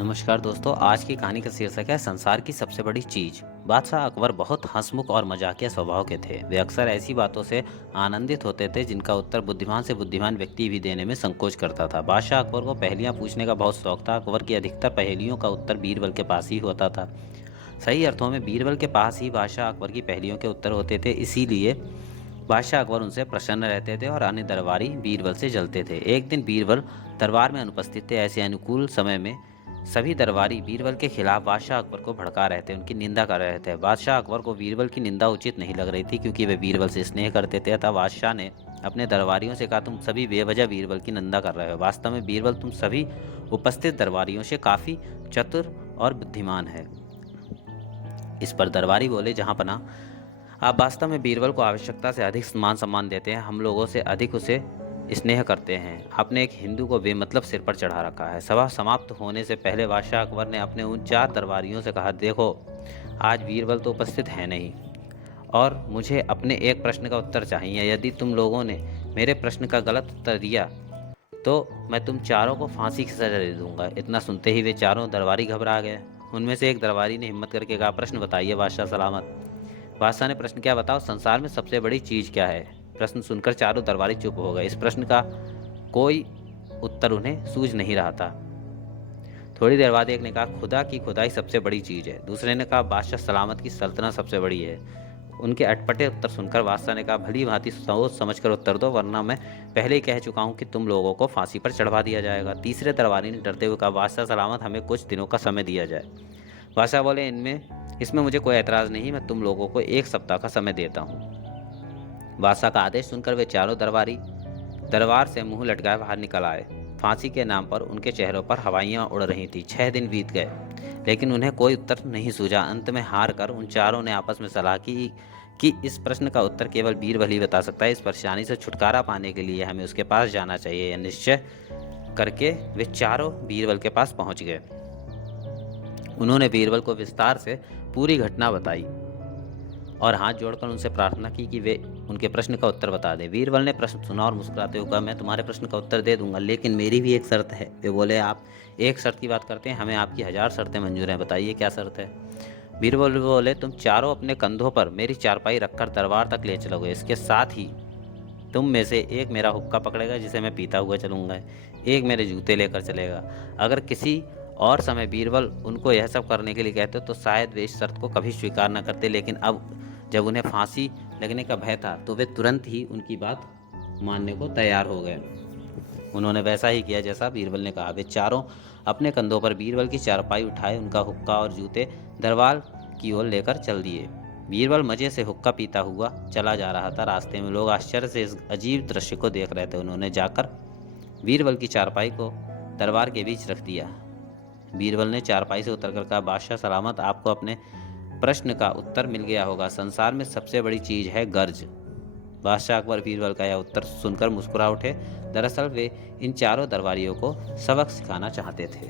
नमस्कार दोस्तों, आज की कहानी का शीर्षक है संसार की सबसे बड़ी चीज। बादशाह अकबर बहुत हंसमुख और मजाकिया स्वभाव के थे। वे अक्सर ऐसी बातों से आनंदित होते थे जिनका उत्तर बुद्धिमान से बुद्धिमान व्यक्ति भी देने में संकोच करता था। बादशाह अकबर को पहेलियां पूछने का बहुत शौक था। अकबर की अधिकतर पहेलियों का उत्तर बीरबल के पास ही होता था। सही अर्थों में बीरबल के पास ही बादशाह अकबर की पहेलियों के उत्तर होते थे। इसीलिए बादशाह अकबर उनसे प्रसन्न रहते थे और अन्य दरबारी बीरबल से जलते थे। एक दिन बीरबल दरबार में अनुपस्थित थे। ऐसे अनुकूल समय में सभी दरबारी बीरबल के खिलाफ बादशाह अकबर को भड़का रहे थे, उनकी निंदा कर रहे थे। बादशाह अकबर को बीरबल की निंदा उचित नहीं लग रही थी, क्योंकि वे बीरबल से स्नेह करते थे। अतः बादशाह ने अपने दरबारियों से कहा, तुम सभी बेवजह बीरबल की निंदा कर रहे हो। वास्तव में बीरबल तुम सभी उपस्थित दरबारियों से काफी चतुर और बुद्धिमान है। इस पर दरबारी बोले, जहां पना आप वास्तव में बीरबल को आवश्यकता से अधिक मान सम्मान देते हैं, हम लोगों से अधिक उसे स्नेह करते हैं। आपने एक हिंदू को बेमतलब सिर पर चढ़ा रखा है। सभा समाप्त होने से पहले बादशाह अकबर ने अपने उन 4 दरबारियों से कहा, देखो आज बीरबल तो उपस्थित है नहीं और मुझे अपने एक प्रश्न का उत्तर चाहिए। यदि तुम लोगों ने मेरे प्रश्न का गलत उत्तर दिया तो मैं तुम चारों को फांसी की सजा दे दूंगा। इतना सुनते ही वे चारों दरबारी घबरा गए। उनमें से एक दरबारी ने हिम्मत करके कहा, प्रश्न बताइए बादशाह सलामत। बादशाह ने प्रश्न किया, बताओ संसार में सबसे बड़ी चीज क्या है। प्रश्न सुनकर चारों दरबारी चुप हो गए। इस प्रश्न का कोई उत्तर उन्हें सूझ नहीं रहा था। थोड़ी देर बाद एक ने कहा, खुदा की खुदाई सबसे बड़ी चीज है। दूसरे ने कहा, बादशाह सलामत की सल्तनत सबसे बड़ी है। उनके अटपटे उत्तर सुनकर बादशाह ने कहा, भली भांति सोच समझकर उत्तर दो, वरना मैं पहले ही कह चुका हूं कि तुम लोगों को फांसी पर चढ़वा दिया जाएगा। तीसरे दरबारी ने डरते हुए कहा, बादशाह सलामत हमें कुछ दिनों का समय दिया जाए। बादशाह बोले, इसमें मुझे कोई एतराज नहीं, मैं तुम लोगों को 1 सप्ताह का समय देता हूँ। बादशाह का आदेश सुनकर वे चारों दरबारी दरबार से मुंह लटकाए बाहर निकल आए। फांसी के नाम पर उनके चेहरों पर हवाइयां उड़ रही थी। 6 दिन बीत गए, लेकिन उन्हें कोई उत्तर नहीं सूझा। अंत में हार कर उन चारों ने आपस में सलाह की कि इस प्रश्न का उत्तर केवल बीरबल ही बता सकता है। इस परेशानी से छुटकारा पाने के लिए हमें उसके पास जाना चाहिए। यह निश्चय करके वे चारों बीरबल के पास पहुंच गए। उन्होंने बीरबल को विस्तार से पूरी घटना बताई और हाथ जोड़कर उनसे प्रार्थना की कि वे उनके प्रश्न का उत्तर बता दें। बीरबल ने प्रश्न सुना और मुस्कुराते हुए कहा, मैं तुम्हारे प्रश्न का उत्तर दे दूंगा, लेकिन मेरी भी एक शर्त है। वे बोले, आप एक शर्त की बात करते हैं, हमें आपकी 1000 शर्तें मंजूर हैं, बताइए क्या शर्त है। बीरबल बोले, तुम चारों अपने कंधों पर मेरी चारपाई रखकर दरबार तक ले चलोगे। इसके साथ ही तुम में से एक मेरा हुक्का पकड़ेगा, जिसे मैं पीता हुआ चलूंगा, एक मेरे जूते लेकर चलेगा। अगर किसी और समय बीरबल उनको यह सब करने के लिए कहते तो शायद वे इस शर्त को कभी स्वीकार न करते, लेकिन अब जब उन्हें फांसी लगने का भय था तो वे तुरंत ही उनकी बात मानने को तैयार हो गए। उन्होंने वैसा ही किया जैसा बीरबल ने कहा। वे चारों अपने कंधों पर बीरबल की चारपाई उठाए, उनका हुक्का और जूते दरबार की ओर लेकर चल दिए। बीरबल मजे से हुक्का पीता हुआ चला जा रहा था। रास्ते में लोग आश्चर्य से इस अजीब दृश्य को देख रहे थे। उन्होंने जाकर बीरबल की चारपाई को दरबार के बीच रख दिया। बीरबल ने चारपाई से उतरकर कहा, बादशाह सलामत, आपको अपने प्रश्न का उत्तर मिल गया होगा। संसार में सबसे बड़ी चीज है गर्ज। बादशाह अकबर बीरबल का यह उत्तर सुनकर मुस्कुरा उठे। दरअसल वे इन चारों दरबारियों को सबक सिखाना चाहते थे।